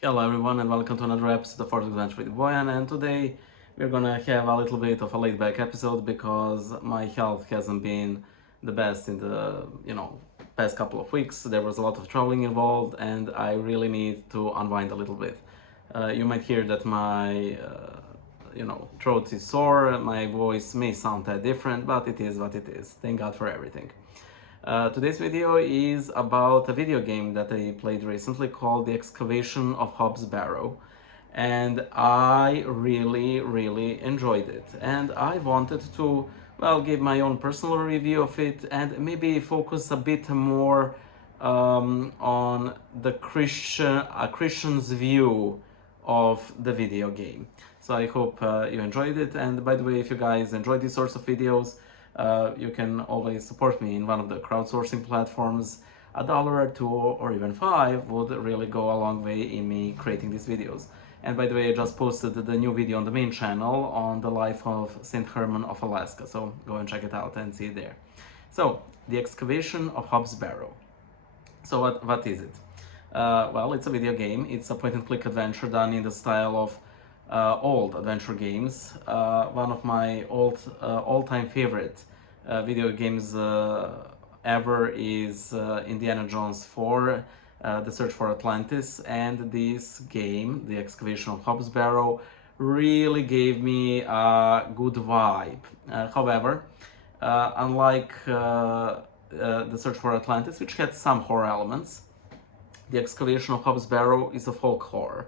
Hello everyone and welcome to another episode of Fortnite Adventure with Boyan, and today we're gonna have a little bit of a laid back episode because my health hasn't been the best in the past couple of weeks. There was a lot of traveling involved and I really need to unwind a little bit. You might hear that my throat is sore, my voice may sound that different, but it is what it is. Thank God for everything. Today's video is about a video game that I played recently called The Excavation of Hobbs Barrow, and I really enjoyed it, and I wanted to, well, give my own personal review of it and maybe focus a bit more on the Christian's view of the video game. So I hope you enjoyed it, and by the way, if you guys enjoy these sorts of videos, you can always support me in one of the crowdsourcing platforms. A dollar, two, or even five would really go a long way in me creating these videos. And by the way, I just posted the new video on the main channel on the life of St. Herman of Alaska, so go and check it out and see it there. So, the excavation of Hobbs Barrow. So what is it? Well, it's a video game. It's a point-and-click adventure done in the style of old adventure games. One of my all-time favorite video games ever is Indiana Jones 4, The Search for Atlantis, and this game, The Excavation of Hobbs Barrow, really gave me a good vibe. However, unlike The Search for Atlantis, which had some horror elements, The Excavation of Hobbs Barrow is a folk horror.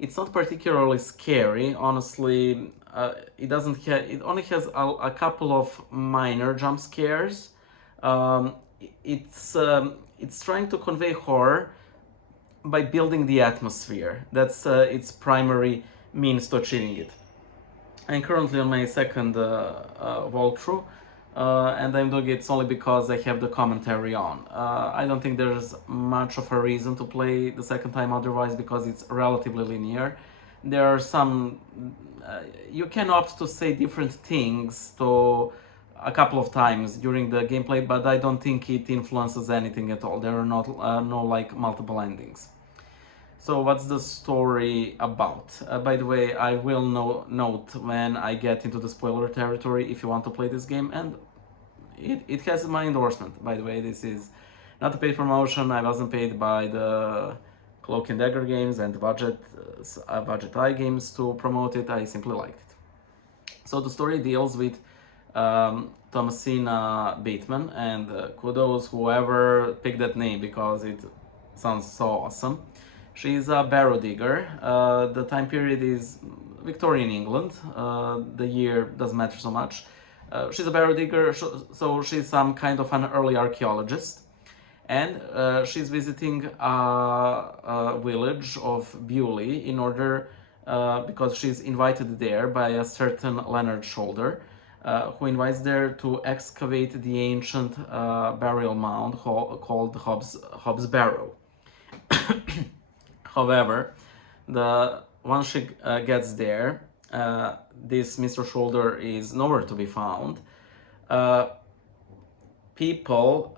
It's not particularly scary, honestly. It only has a couple of minor jump scares. Um, it's trying to convey horror by building the atmosphere. That's its primary means to achieving it. I'm currently on my second walkthrough, and I'm doing it only because I have the commentary on. I don't think there's much of a reason to play the second time otherwise, because it's relatively linear. There are some... you can opt to say different things to a couple of times during the gameplay, but I don't think it influences anything at all. There are not no like multiple endings. So what's the story about? By the way, I will note when I get into the spoiler territory if you want to play this game, and it has my endorsement. By the way, this is not a paid promotion. I wasn't paid by the Cloak and Dagger games and Budget Eye games to promote it. I simply liked it. So the story deals with Thomasina Bateman, and kudos whoever picked that name because it sounds so awesome. She's a barrow digger. The time period is Victorian England. The year doesn't matter so much. She's a barrow digger, so she's some kind of an early archaeologist. And she's visiting a village of Bewley in order, because she's invited there by a certain Leonard Shoulder, who invites there to excavate the ancient burial mound called Hobbs Barrow. However, once she gets there, this Mr. Shoulder is nowhere to be found. People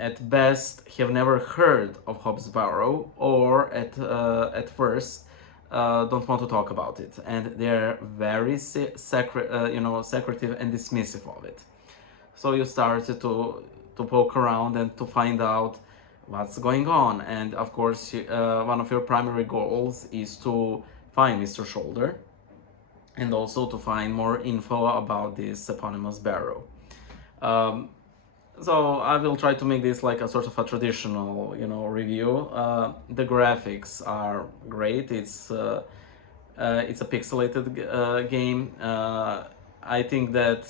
at best have never heard of Hobbs Barrow, or at first don't want to talk about it, and they're very secretive and dismissive of it. So you start to poke around and to find out what's going on, and of course one of your primary goals is to find Mr. Shoulder and also to find more info about this eponymous barrow. So I will try to make this like a sort of a traditional, review. The graphics are great. It's a pixelated game. I think that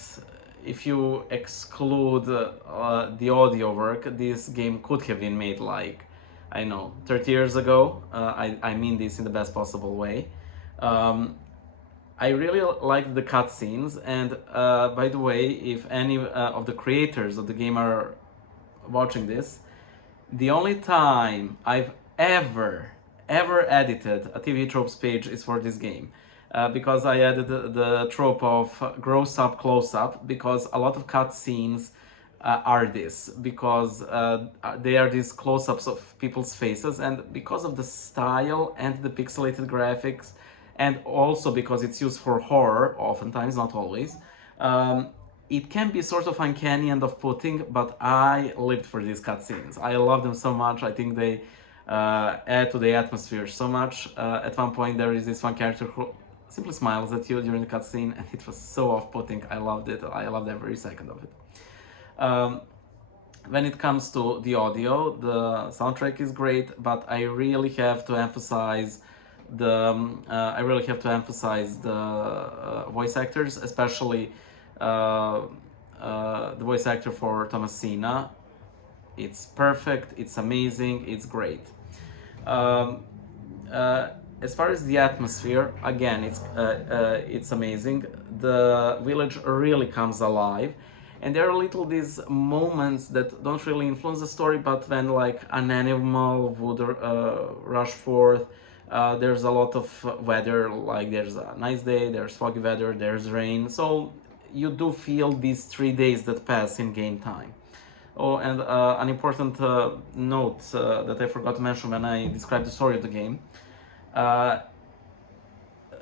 if you exclude the audio work, this game could have been made like, I know, 30 years ago. I mean this in the best possible way. I really like the cutscenes, and by the way, if any of the creators of the game are watching this, the only time I've ever edited a TV tropes page is for this game. Because I added the trope of gross up, close up, because a lot of cutscenes are this, because they are these close-ups of people's faces, and because of the style and the pixelated graphics, and also because it's used for horror, oftentimes, not always, it can be sort of uncanny and off-putting, but I lived for these cutscenes. I love them so much. I think they add to the atmosphere so much. At one point, there is this one character who simply smiles at you during the cutscene, and it was so off-putting. I loved it. I loved every second of it. When it comes to the audio, the soundtrack is great, but I really have to emphasize the voice actors, especially the voice actor for Thomasina. It's perfect, it's amazing, it's great. As far as the atmosphere, again, it's amazing. The village really comes alive, and there are little these moments that don't really influence the story, but when like an animal would rush forth, there's a lot of weather, like there's a nice day, there's foggy weather, there's rain, so you do feel these 3 days that pass in game time. Oh, and an important note that I forgot to mention when I described the story of the game.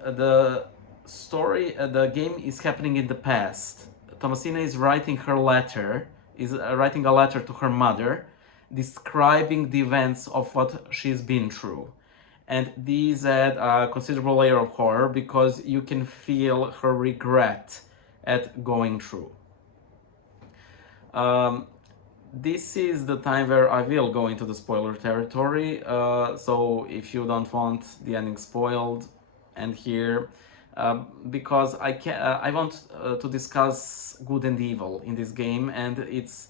The story, the game is happening in the past. Thomasina is writing writing a letter to her mother, describing the events of what she's been through. And these add a considerable layer of horror because you can feel her regret at going through. This is the time where I will go into the spoiler territory, so if you don't want the ending spoiled, end here, because I want to discuss good and evil in this game, and it's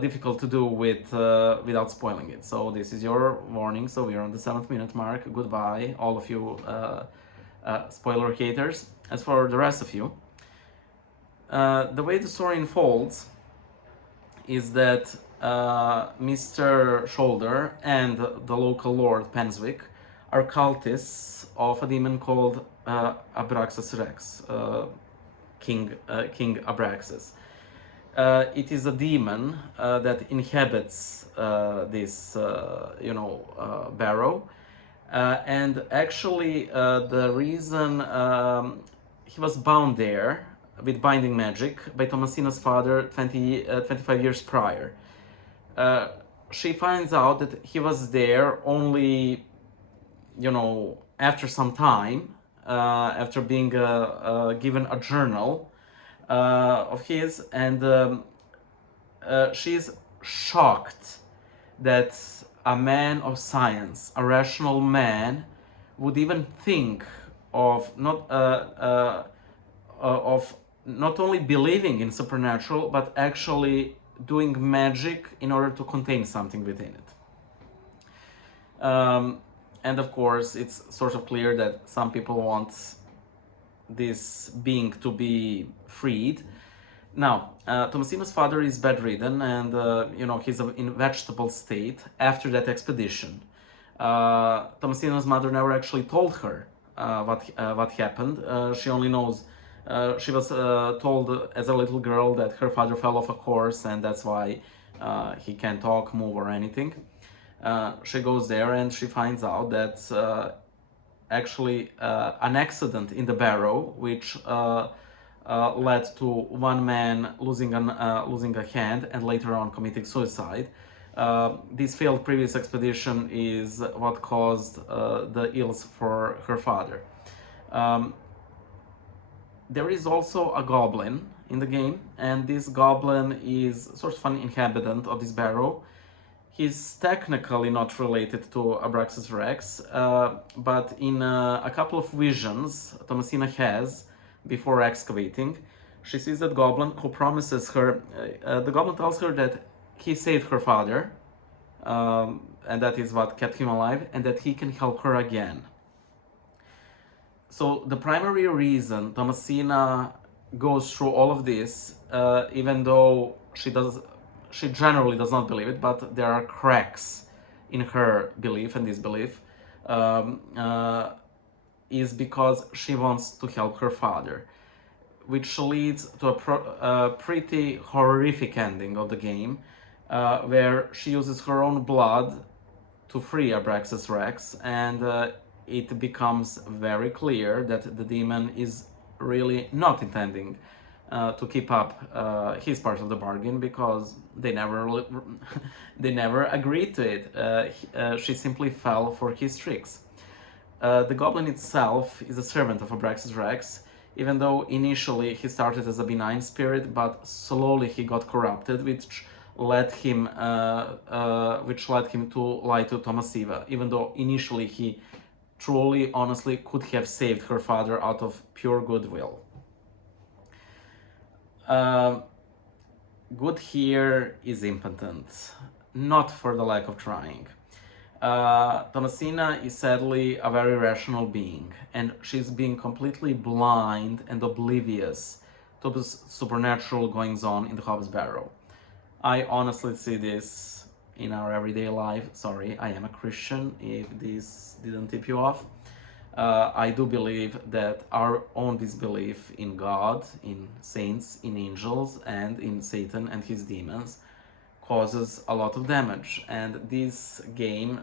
difficult to do without spoiling it. So this is your warning. So we're on the 7th minute mark. Goodbye, all of you spoiler haters. As for the rest of you, the way the story unfolds is that Mr. Shoulder and the local lord Penswick are cultists of a demon called Abraxas Rex, King Abraxas. It is a demon that inhabits this, Barrow, and actually the reason he was bound there with binding magic by Thomasina's father 25 years prior. She finds out that he was there only, after some time, after being given a journal of his, and she's shocked that a man of science, a rational man, would even think of not only believing in supernatural, but actually doing magic in order to contain something within it. And of course, it's sort of clear that some people want this being to be freed. Now, Thomasina's father is bedridden, and he's in vegetable state after that expedition. Thomasina's mother never actually told her what happened. She only knows. She was told as a little girl that her father fell off a horse, and that's why he can't talk, move, or anything. She goes there and she finds out that actually an accident in the Barrow, which led to one man losing a hand and later on committing suicide. This failed previous expedition is what caused the ills for her father. There is also a goblin in the game, and this goblin is sort of an inhabitant of this Barrow. He's technically not related to Abraxas Rex, but in a couple of visions Thomasina has before excavating, she sees that goblin who promises her, the goblin tells her that he saved her father, and that is what kept him alive, and that he can help her again. So the primary reason Thomasina goes through all of this, even though she generally does not believe it, but there are cracks in her belief and disbelief, is because she wants to help her father. which leads to a pretty horrific ending of the game, where she uses her own blood to free Abraxas Rex, and it becomes very clear that the demon is really not intending to keep up his part of the bargain, because they never they never agreed to it. She simply fell for his tricks. The goblin itself is a servant of Abraxas Rex, even though initially he started as a benign spirit, but slowly he got corrupted, which led him to lie to Tomasiva, even though initially he truly, honestly could have saved her father out of pure goodwill. Good here is impotent, not for the lack of trying. Thomasina is sadly a very rational being, and she's being completely blind and oblivious to the supernatural goings on in the Hobbs Barrow. I honestly see this in our everyday life. Sorry, I am a Christian, if this didn't tip you off. I do believe that our own disbelief in God, in saints, in angels, and in Satan and his demons causes a lot of damage. And this game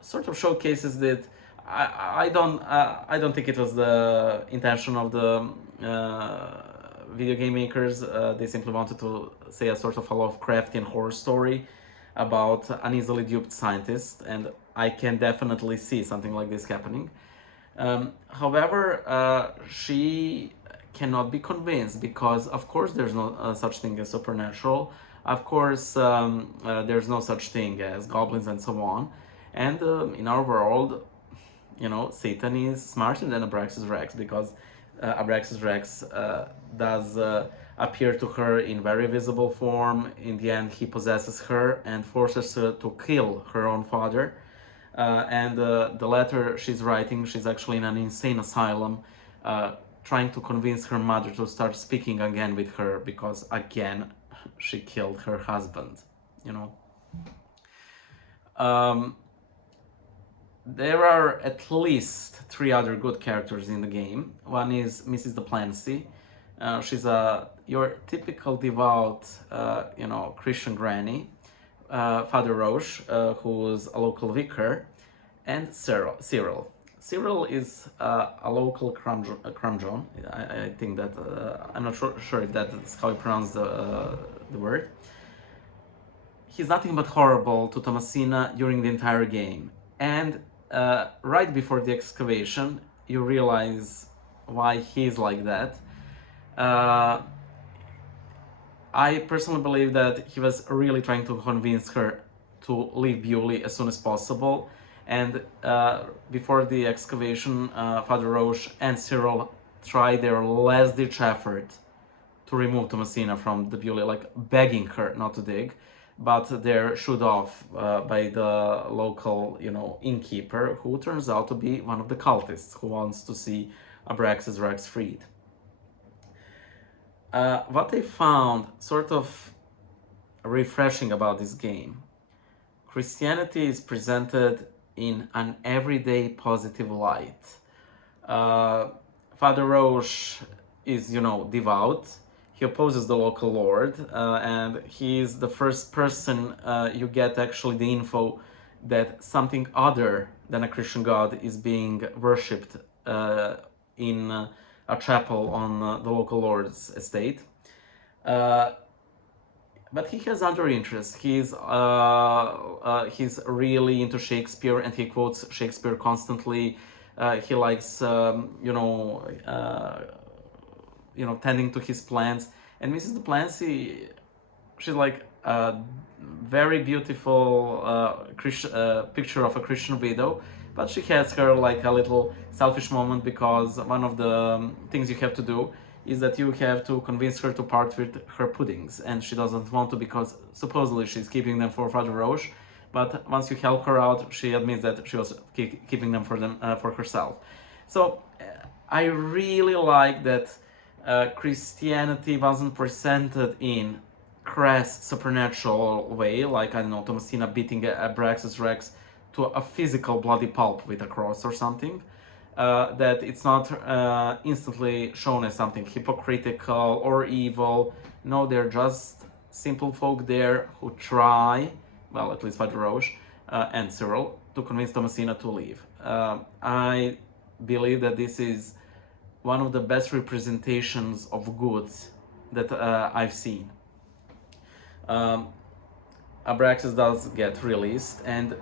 sort of showcases that. I don't think it was the intention of the video game makers. They simply wanted to say a sort of a Lovecraftian horror story about an easily duped scientist, and I can definitely see something like this happening. However, she cannot be convinced, because of course there's no such thing as supernatural. Of course, there's no such thing as goblins and so on. And in our world, you know, Satan is smarter than Abraxas Rex, because Abraxas Rex does appear to her in very visible form. In the end, he possesses her and forces her to kill her own father. And the letter she's writing, she's actually in an insane asylum, trying to convince her mother to start speaking again with her, because again, she killed her husband, you know. There are at least 3 other good characters in the game. One is Mrs. Duplancy. She's your typical devout, you know, Christian granny. Father Roche, who's a local vicar, and Cyril. Cyril is a local crumjon. I think that I'm not sure if that's how you pronounce the word. He's nothing but horrible to Thomasina during the entire game, and right before the excavation, you realize why he's like that. I personally believe that he was really trying to convince her to leave Bewley as soon as possible. And before the excavation, Father Roche and Cyril tried their last-ditch effort to remove Thomasina from the Bewley, like begging her not to dig. But they're shooed off by the local, you know, innkeeper, who turns out to be one of the cultists who wants to see Abraxas Rex freed. What I found sort of refreshing about this game, Christianity is presented in an everyday positive light. Father Roche is, you know, devout. He opposes the local lord, and he is the first person you get actually the info that something other than a Christian god is being worshipped in a chapel on the local lord's estate. But he has other interests. He's really into Shakespeare, and he quotes Shakespeare constantly. He likes, tending to his plants. And Mrs. Duplancy, she's like a very beautiful picture of a Christian widow, but she has her like a little selfish moment, because one of the things you have to do is that you have to convince her to part with her puddings, and she doesn't want to, because supposedly she's keeping them for Father Roche, but once you help her out, she admits that she was keeping them for herself. So I really like that Christianity wasn't presented in crass supernatural way, like, I don't know, Thomasina beating Abraxas Rex to a physical bloody pulp with a cross or something. that it's not instantly shown as something hypocritical or evil. No, they're just simple folk there who try, well, at least Father Roche and Cyril, to convince Thomasina to leave. I believe that this is one of the best representations of good that I've seen. Abraxas does get released, and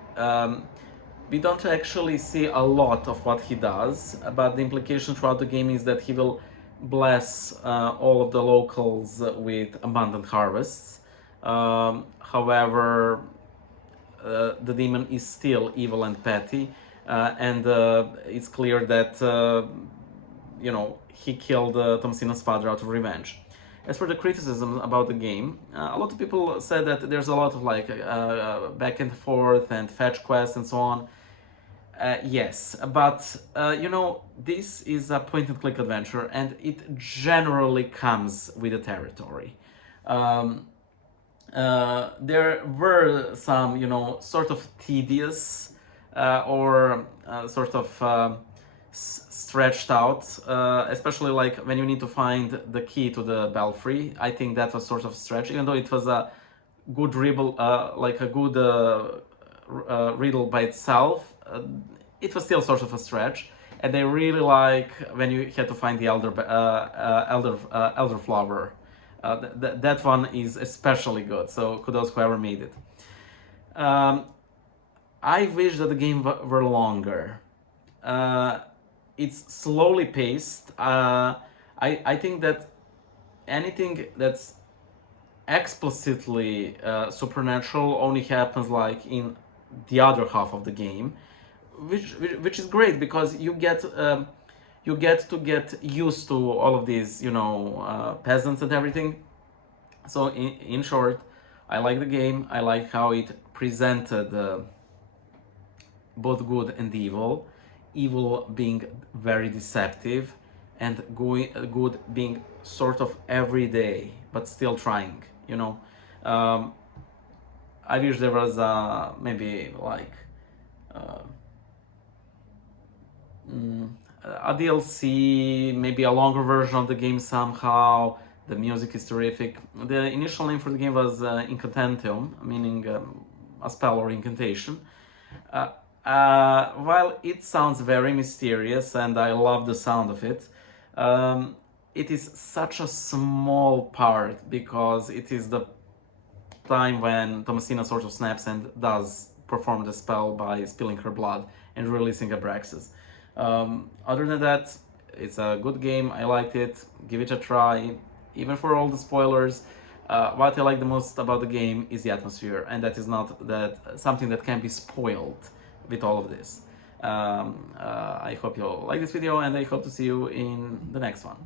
we don't actually see a lot of what he does, but the implication throughout the game is that he will bless all of the locals with abundant harvests. However, the demon is still evil and petty, and it's clear that he killed Thomasina's father out of revenge. As for the criticism about the game, a lot of people said that there's a lot of like back and forth and fetch quests and so on. Yes, but this is a point-and-click adventure, and it generally comes with the territory. There were some, sort of tedious or sort of stretched out, especially like when you need to find the key to the belfry. I think that was sort of stretched, even though it was a good riddle, like a good riddle by itself. It was still sort of a stretch, and I really like when you had to find the elderflower. That one is especially good. So kudos whoever made it. I wish that the game were longer. It's slowly paced. I think that anything that's explicitly supernatural only happens like in the other half of the game, which is great because you get to get used to all of these peasants and everything. So in short, I like the game. I like how it presented both good and evil. Evil being very deceptive, and good being sort of everyday but still trying. I wish there was maybe like a DLC, maybe a longer version of the game somehow. The music is terrific. The initial name for the game was Incantatum, meaning a spell or incantation. While it sounds very mysterious and I love the sound of it, it is such a small part because it is the time when Thomasina sort of snaps and does perform the spell by spilling her blood and releasing Abraxas. Other than that, it's a good game. I liked it. Give it a try. Even for all the spoilers, what I like the most about the game is the atmosphere, and that is not something that can be spoiled with all of this. I hope you'll like this video, and I hope to see you in the next one.